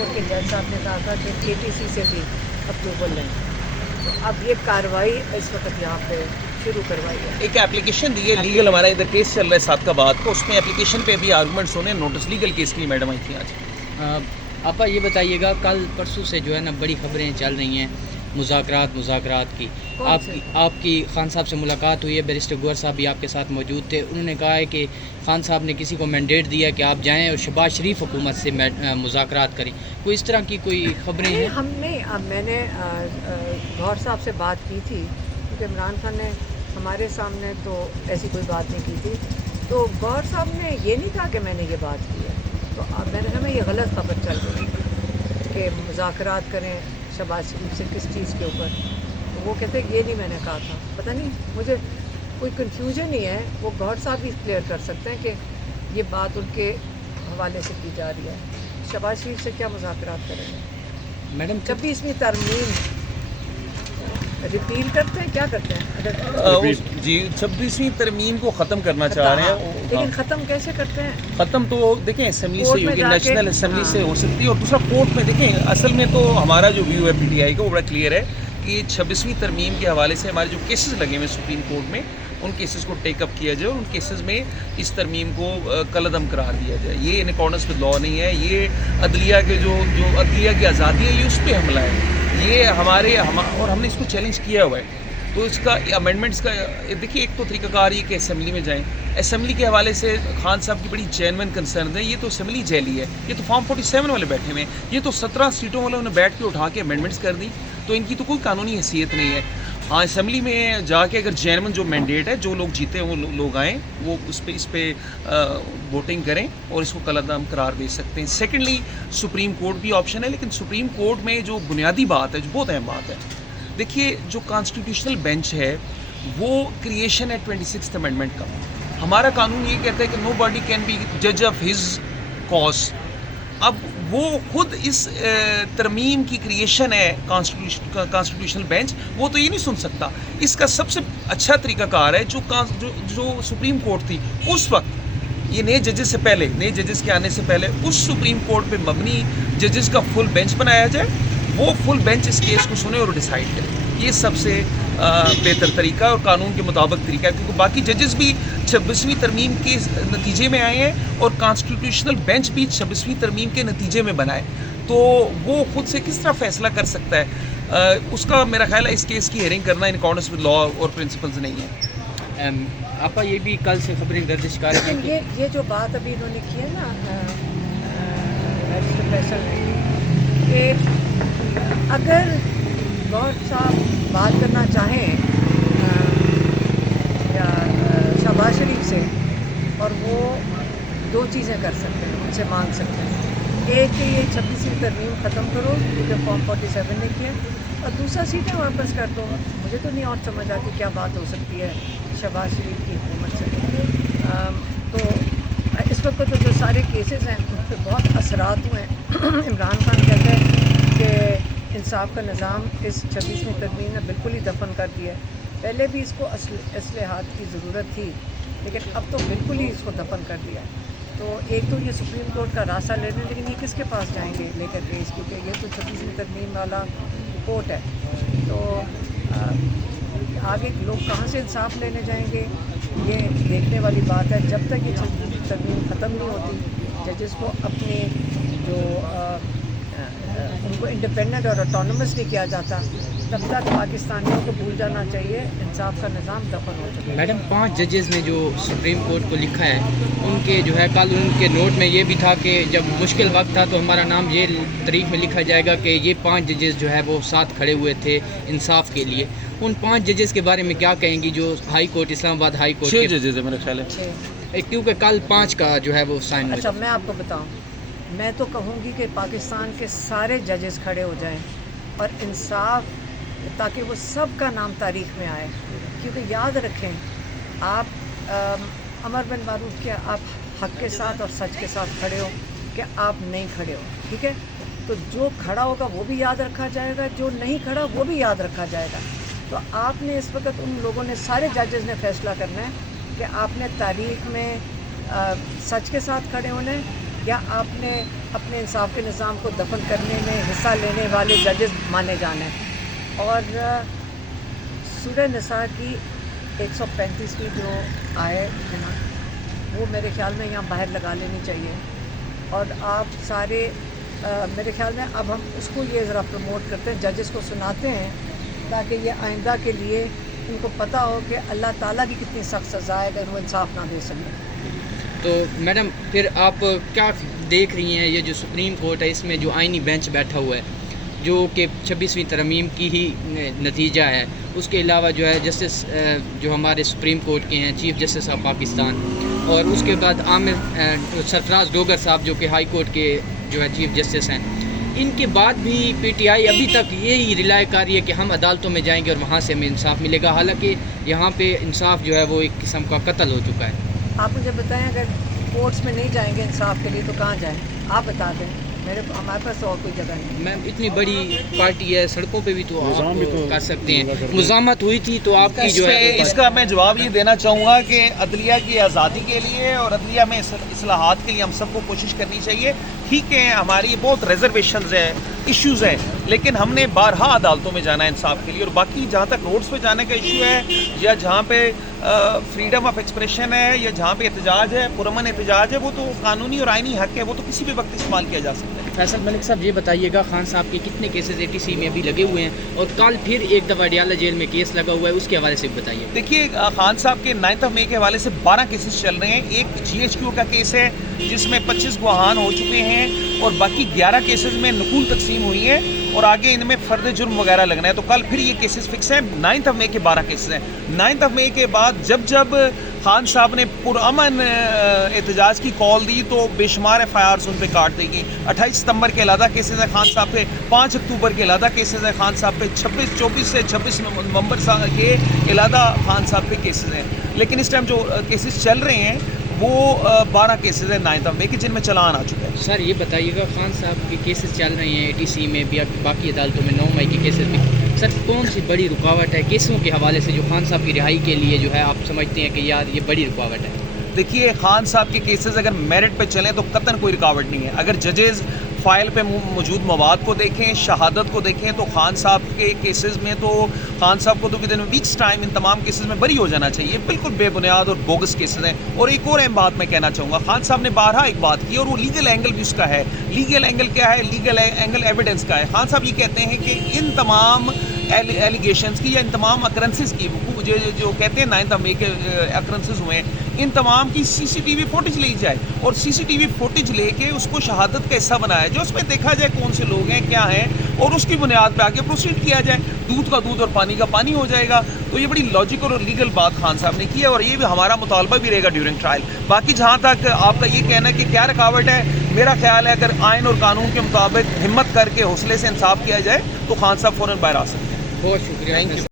Court के जज साहब ने कहा था कि KTC से भी अप्रूवल लें, तो अब ये कार्रवाई इस वक्त यहाँ पे शुरू करवाई है। एक एप्लीकेशन दी है लीगल, हमारा इधर केस चल रहा है 7 का बाद को, उसमें एप्लीकेशन पे भी आर्गूमेंट्स होने, नोटिस लीगल केस की मैडम आई थी आज। आपा ये बताइएगा, कल परसों से जो है ना बड़ी खबरें चल रही हैं मुज़ाकरात की। आपकी खान साहब से मुलाकात हुई है, बैरिस्टर गौहर साहब भी आपके साथ मौजूद थे। उन्होंने कहा है कि खान साहब ने किसी को मैंडेट दिया कि आप जाएं और शहबाज शरीफ हुकूमत से मुज़ाकरात करें। कोई इस तरह की कोई खबरें हैं? मैंने गौहर साहब से बात की थी, क्योंकि इमरान खान ने हमारे सामने तो ऐसी कोई बात नहीं की थी, तो गौहर साहब ने ये नहीं कहा कि मैंने ये बात की है। तो अब मैंने कहा ये गलत खबर चल रही है कि मुज़ाकरात करें शहबाज शरीफ से किस चीज़ के ऊपर। तो वो कहते ये नहीं मैंने कहा था, पता नहीं, मुझे कोई कन्फ्यूजन ही है। वो गौहर साहब भी क्लियर कर सकते हैं कि ये बात उनके हवाले से की जा रही है। शहबाज शरीफ से क्या मुज़ाकरात करेंगे मैडम 26वीं तरमीम रिपील करते हैं, क्या करते हैं? जी 26वीं तरमीम को ख़त्म करना चाह रहे हैं, लेकिन ख़त्म कैसे करते हैं? ख़त्म तो देखें असेंबली से होगी, नेशनल असेंबली हाँ। से हो सकती है, और दूसरा कोर्ट में देखें। असल में तो हमारा जो व्यू है PTI का वो बड़ा क्लियर है कि 26वीं तरमीम के हवाले से हमारे जो केसेस लगे हुए सुप्रीम कोर्ट में, उन केसेस को टेकअप किया जाए और उन केसेस में इस तरमीम को कलअदम करार दिया जाए। ये इन अकॉर्डेंस विद लॉ नहीं है, ये अदलिया के जो अदलिया की आज़ादी है, ये उस पर हमला है। ये और हमने इसको चैलेंज किया हुआ है। तो इसका अमेंडमेंट्स का देखिए, एक तो तरीक़ाकार ये कि असेंबली में जाएं। असेंबली के हवाले से खान साहब की बड़ी जेन्युइन कंसर्न है। ये तो असेंबली जैली है, ये तो फॉर्म 47 वाले बैठे हुए हैं, ये तो 17 सीटों वाले उन्होंने बैठ के उठा के अमेंडमेंट्स कर दी, तो इनकी तो कोई कानूनी हैसियत नहीं है। हाँ, असेंबली में जाके अगर जेन्युइन जो मैंडेट है, जो लोग जीते हैं वो लोग आएँ, वो इस पर वोटिंग करें और इसको कलअदम करार दे सकते हैं। सेकेंडली सुप्रीम कोर्ट भी ऑप्शन है, लेकिन सुप्रीम कोर्ट में जो बुनियादी बात है, जो बहुत अहम बात है, देखिए जो कॉन्स्टिट्यूशनल बेंच है वो क्रिएशन है 26th अमेंडमेंट का। हमारा कानून ये कहता है कि नो बॉडी कैन बी जज ऑफ हिज कॉज। अब वो खुद इस तरमीम की क्रिएशन है कॉन्स्टिट्यूशनल बेंच, वो तो ये नहीं सुन सकता। इसका सबसे अच्छा तरीकाकार है जो सुप्रीम कोर्ट थी उस वक्त, ये नए जजेस से पहले, नए जजेस के आने से पहले, उस सुप्रीम कोर्ट पे मबनी जजेस का फुल बेंच बनाया जाए, वो फुल बेंच इस केस को सुने और डिसाइड करे। ये सबसे बेहतर तरीका और कानून के मुताबिक तरीका है, क्योंकि बाकी जजेस भी 26वीं तरमीम के नतीजे में आए हैं और कॉन्स्टिट्यूशनल बेंच भी 26वीं तरमीम के नतीजे में बनाए, तो वो खुद से किस तरह फैसला कर सकता है? उसका मेरा ख्याल है इस केस की हेयरिंग करना इन अकॉर्डेंस विद लॉ और प्रिंसिपल्स नहीं है। आपा ये भी कल से खबरें गर्दिश कर रही हैं ये जो बात अभी इन्होंने की है ना बैरिस्टर फैसल ने, कि अगर गौहर साहब बात करना चाहें या शहबाज शरीफ से, और वो दो चीज़ें कर सकते हैं, उनसे मांग सकते हैं। एक कि ये 26वीं तरमीम ख़त्म करो क्योंकि फॉर्म 47 ने किया, और दूसरा सीटें वापस कर दो। मुझे तो नहीं और समझ आती क्या बात हो सकती है शहबाज शरीफ की हुकूमत से। तो इस वक्त तो जो सारे केसेस हैं उन पर बहुत असरात हुए हैं। इमरान खान कहते हैं कि इंसाफ का निज़ाम इस 26वीं तरमीम ने बिल्कुल ही दफन कर दिया है। पहले भी इसको असलहात की ज़रूरत थी, लेकिन अब तो बिल्कुल ही इसको दफन कर दिया है। तो एक तो ये सुप्रीम कोर्ट का रास्ता लेने, लेकिन ये किसके पास जाएंगे लेकर के इसको, कि ये तो 26वीं तरमीम वाला कोर्ट है, तो आगे लोग कहाँ से इंसाफ लेने जाएंगे, ये देखने वाली बात है। जब तक ये 26वीं तरमीम ख़त्म नहीं होती, जजेस को अपने जो उनको इंडिपेंडेंट और ऑटोनमस नहीं किया जाता, तब तक पाकिस्तानियों को भूल जाना चाहिए इंसाफ का निज़ाम दफन हो चुका है। मैडम 5 जजेस ने जो सुप्रीम कोर्ट को लिखा है, उनके जो है कल उनके नोट में ये भी था कि जब मुश्किल वक्त था तो हमारा नाम ये तारीख में लिखा जाएगा कि ये 5 जजेस जो है वो साथ खड़े हुए थे इंसाफ के लिए। उन 5 जजेस के बारे में क्या कहेंगी जो high court, Islamabad high court 6 जजेस है मेरे ख्याल है, क्योंकि कल 5 का जो है वो साइन। अच्छा, मैं आपको बताऊँ, मैं तो कहूँगी कि पाकिस्तान के सारे जजेस खड़े हो जाएं और इंसाफ, ताकि वो सब का नाम तारीख़ में आए। क्योंकि याद रखें, आप अमर बिन मारूफ के आप हक़ के साथ और सच के साथ खड़े हो कि आप नहीं खड़े हो, ठीक है? तो जो खड़ा होगा वो भी याद रखा जाएगा, जो नहीं खड़ा वो भी याद रखा जाएगा। तो आपने इस वक्त उन लोगों ने, सारे जजेस ने फैसला करना है कि आपने तारीख़ में सच के साथ खड़े होने या आपने अपने इंसाफ के निज़ाम को दफन करने में हिस्सा लेने वाले जजेस माने जाने हैं। और सूरह निसा की 135वीं जो आयत है ना, वो मेरे ख्याल में यहाँ बाहर लगा लेनी चाहिए। और आप सारे मेरे ख्याल में अब हम उसको ये ज़रा प्रमोट करते हैं, जजेस को सुनाते हैं, ताकि ये आइंदा के लिए इनको पता हो कि अल्लाह ताला की कितनी सख्त सज़ा है अगर वो इंसाफ ना दे सकें। तो मैडम फिर आप क्या देख रही हैं, ये जो सुप्रीम कोर्ट है इसमें जो आइनी बेंच बैठा हुआ है जो कि 26वीं तरमीम की ही नतीजा है, उसके अलावा जो है जस्टिस जो हमारे सुप्रीम कोर्ट के हैं चीफ जस्टिस ऑफ पाकिस्तान, और उसके बाद आमिर सरफराज डोगर साहब जो कि हाई कोर्ट के जो है चीफ जस्टिस हैं, इनके बाद भी पीटीआई अभी तक यही रिलाय कर रही है कि हम अदालतों में जाएंगे और वहाँ से हमें इंसाफ मिलेगा, हालांकि यहाँ पे इंसाफ जो है वो एक किस्म का कत्ल हो चुका है। आप मुझे बताएं, अगर कोर्ट्स में नहीं जाएंगे इंसाफ के लिए तो कहाँ जाएं? आप बता दें, हमारे पास तो और कोई जगह नहीं। मैम इतनी बड़ी पार्टी है, सड़कों पे भी तो आप कर सकते हैं, मुज़ामत हुई थी तो आपकी जो है इसका मैं जवाब ये देना चाहूँगा कि अदलिया की आज़ादी के लिए और अदलिया में इस्लाहात के लिए हम सबको कोशिश करनी चाहिए। ठीक है, हमारी बहुत रिजर्वेशंस है, इश्यूज़ हैं, लेकिन हमने बारहा अदालतों में जाना है इंसाफ के लिए। और बाकी जहाँ तक रोड्स पे जाने का इशू है या जहाँ पे फ्रीडम ऑफ एक्सप्रेशन है या जहाँ पे एहतजाज है, पुरअमन एहतजाज है, वो तो कानूनी और आइनी हक है, वो तो किसी भी वक्त इस्तेमाल किया जा सकता है। फैसल मलिक साहब ये बताइएगा, खान साहब के कितने केसेस ATC में अभी लगे हुए हैं और कल फिर एक दफ़ा अडियाला जेल में केस लगा हुआ है, उसके हवाले से भी बताइए। देखिए, खान साहब के 9 मई के हवाले से 12 केसेस चल रहे हैं। एक GHQ का केस है जिसमें 25 गवाहान हो चुके हैं और बाकी 11 केसेस में नकूल तकसीम हुई है और आगे इनमें फर्द जुर्म वगैरह लगना है। तो कल फिर ये केसेस फिक्स हैं। 9 मई के 12 केसेस हैं। 9 मई के बाद जब जब खान साहब ने पुरअमन एहतजाज की कॉल दी तो बेशुमार FIRs उन पर काट देगी। 28 सितंबर के अलहदा केसेस हैं खान साहब पे, 5 अक्टूबर के अलहदा केसेस हैं खान साहब पे, 24 से 26 नवंबर के अलहदा खान साहब पे केसेस हैं। लेकिन इस टाइम जो केसेस चल रहे हैं वो 12 केसेस हैं 9 मई के, जिनमें चालान आ चुका है। सर ये बताइएगा, खान साहब के केसेस चल रहे हैं ATC में भी, बाकी अदालतों में 9 मई के केसेस भी, सर कौन सी बड़ी रुकावट है केसों के हवाले से जो खान साहब की रिहाई के लिए जो है आप समझते हैं कि यार ये बड़ी रुकावट है? देखिए, खान साहब के केसेस अगर मेरिट पे चलें तो कतन कोई रुकावट नहीं है। अगर जजेज़ फ़ाइल पे मौजूद मवाद को देखें, शहादत को देखें, तो खान साहब के केसेस में तो खान साहब को तो with in weeks time in तमाम केसेस में बरी हो जाना चाहिए। बिल्कुल बेबुनियाद और बोगस केसेस हैं। और एक और अहम बात मैं कहना चाहूँगा, खान साहब ने बारहा एक बात की और वो लीगल एंगल भी उसका है। लीगल एंगल क्या है? लीगल एंगल एविडेंस का है। खान साहब ये कहते हैं कि इन तमाम एलिगेशंस की या इन तमाम अकरेंसेस की जो कहते हैं 9 मई के अकरेंसेस हुए हैं, इन तमाम की CCTV फुटेज ली जाए और CCTV फुटेज लेके उसको शहादत का हिस्सा बनाया जाए, उसमें देखा जाए कौन से लोग हैं, क्या हैं, और उसकी बुनियाद पे आगे प्रोसीड किया जाए। दूध का दूध और पानी का पानी हो जाएगा। तो ये बड़ी लॉजिकल और लीगल बात खान साहब ने की है और ये भी हमारा मुतालबा भी रहेगा ड्यूरिंग ट्रायल। बाकी जहाँ तक आपका ये कहना है कि क्या रुकावट है, मेरा ख्याल है अगर आइन और कानून के मुताबिक हिम्मत करके हौसले से इंसाफ किया जाए तो खान साहब फ़ौरन बाहर आ सकते हैं। बहुत शुक्रिया।